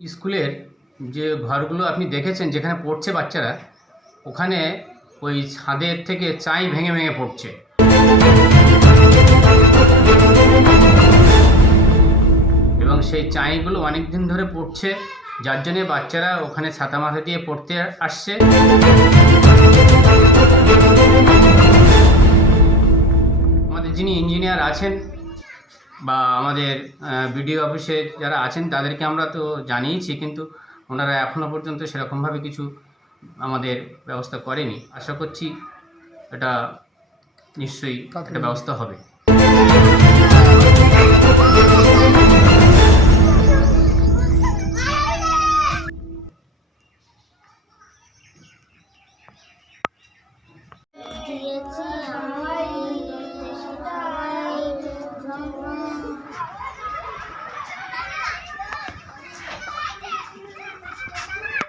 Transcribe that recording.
স্কুলের যে ঘরগুলো আপনি দেখেছেন যেখানে পড়ছে বাচ্চারা, ওখানে ওই ছাদের থেকে চাই ভেঙে ভেঙে পড়ছে। এবং সেই চাইগুলো অনেক দিন ধরে পড়ছে, যার জন্যে বাচ্চারা ওখানে ছাতা মাথা দিয়ে পড়তে আসছে। আমাদের যিনি ইঞ্জিনিয়ার আছেন বা আমাদের বিডিও অফিসে যারা আছেন তাদেরকে আমরা তো জানিয়েছি, কিন্তু ওনারা এখনও পর্যন্ত সেরকমভাবে কিছু আমাদের ব্যবস্থা করেনি। আশা করছি এটা নিশ্চয়ই একটা ব্যবস্থা হবে।